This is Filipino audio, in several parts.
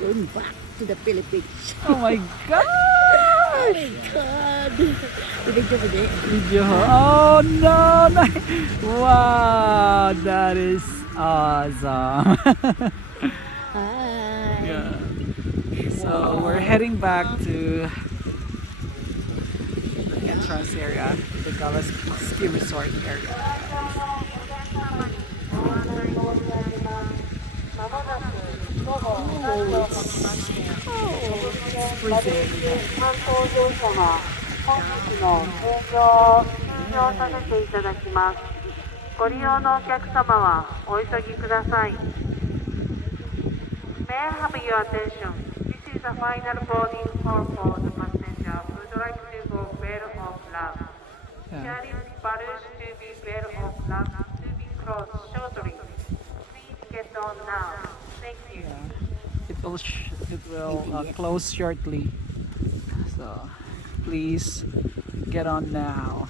Going back to the Philippines. Oh my God! Oh my God! Video mo din? Video. Oh no! Wow! That is awesome. Hi! Yeah. So we're heading back to the entrance area, the Galas Ski Resort area. May I have your attention? This is the final boarding call for the passenger who would like to go bell of love. Yeah. Carrying balloons to be bell of love to be closed shortly. Please get on now. Thank you. It will close shortly. So please get on now.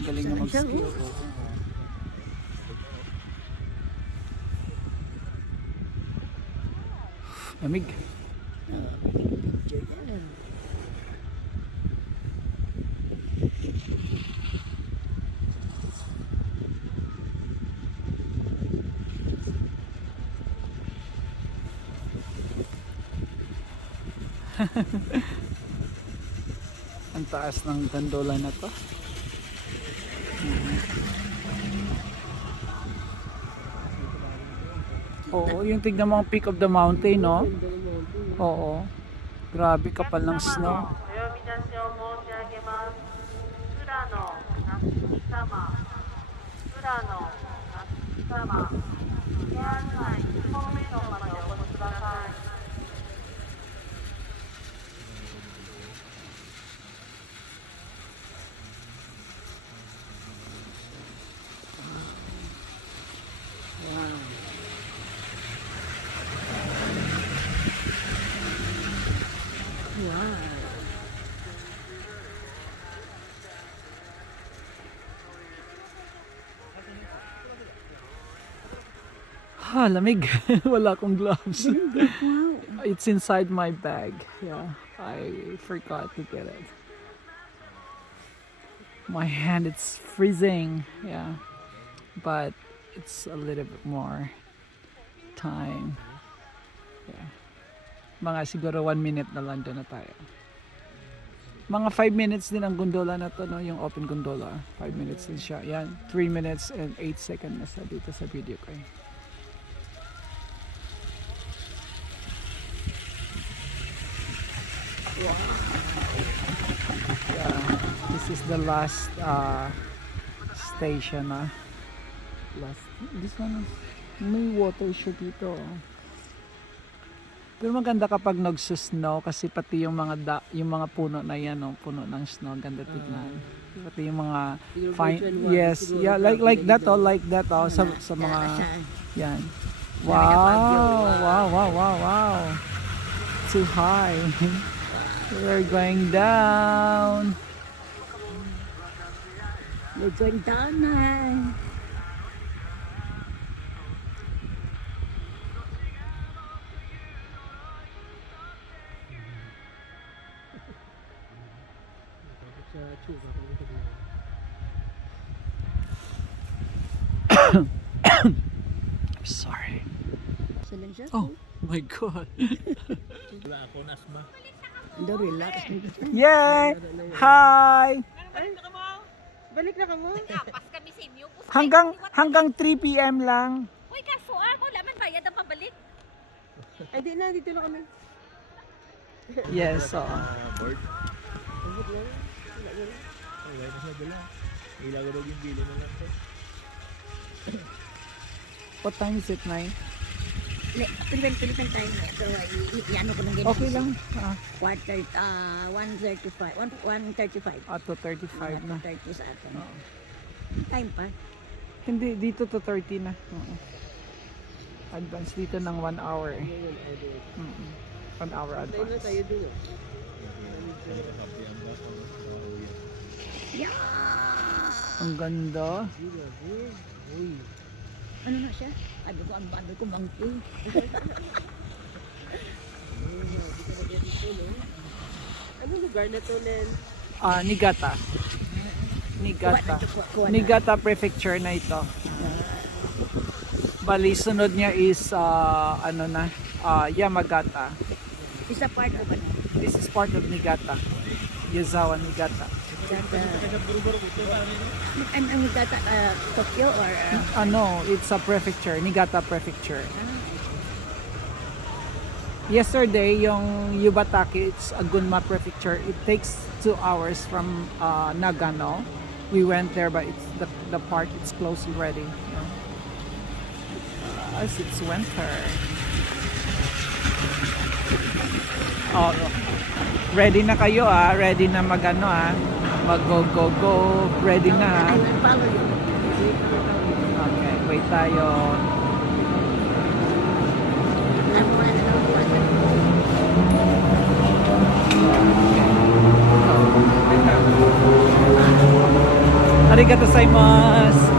Galing na mag-ski. Lamig. Picture yan. Ang taas ng gondola na to. Oo, yung tignan mo ang peak of the mountain, no? Oo. Grabe kapal ng snow. お呼び出しを申し上げます。富良野夏木様。富良野夏木様。部屋案内1本目のまでお越しください。Ha, lamig. Wala akong gloves. It's inside my bag. Yeah, I forgot to get it. My hand, it's freezing. Yeah, but it's a little bit more time. Yeah, mga siguro 1 minute na lang doon na tayo. Mga 5 minutes din ang gondola na to, no? Yung open gondola. 5 minutes din siya. Yan, 3 minutes and 8 seconds na sa dito sa video ko. Yeah, this is the last station. This one is may water show dito. Pero maganda kapag nagsusnow kasi pati yung yung mga puno na yan, no? Puno ng snow, ganda tignan. Pati yung mga fine, yes, yeah, like that sa mga yan. Wow. Too high. We're going down. We're going down na. I'm sorry. Saan siya? Oh my God. Wala ako, Nasma. Ando, relax. Yay! Hi! Balik na ka mo? Pas kami sa inyo. Hanggang 3 PM lang. Uy, kaso ako, laman bayad ang pabalik. Ay, di na, dito na kami. Yes, so. Board. Wala na sa dala. Ilagay yung bili na lang to. What time is it, 9? Philippine time. So, i-ano ko nung ganyan. Okay lang. 1:35. 1:35. 2:35 na. 1:30 sa atin. Time pa. Hindi, dito to 30 na. Advance dito ng 1 hour. An hour Tayo na advance. tayo dun oh. Kaya kakapi ang baka ang kahuyan. Ang ganda. Uy. Ano na siya? Ano ko, ano ko, monkey. Ano lugar na to, Len? Niigata. Niigata. Niigata Prefecture na ito. Bali, sunod niya is, Yamagata. Isa part of ano? This is part of Niigata. Yuzawa, Niigata. Ang Niigata, Tokyo or... It's a prefecture. Niigata Prefecture. Yesterday, yung Yubataki, it's a Gunma Prefecture. It takes 2 hours from Nagano. We went there, but it's the park it's closed already. As it's winter. Oh, ready na kayo ready na mag go go go. Ready na. I will follow you. Okay, wait tayo. Arigato gozaimasu.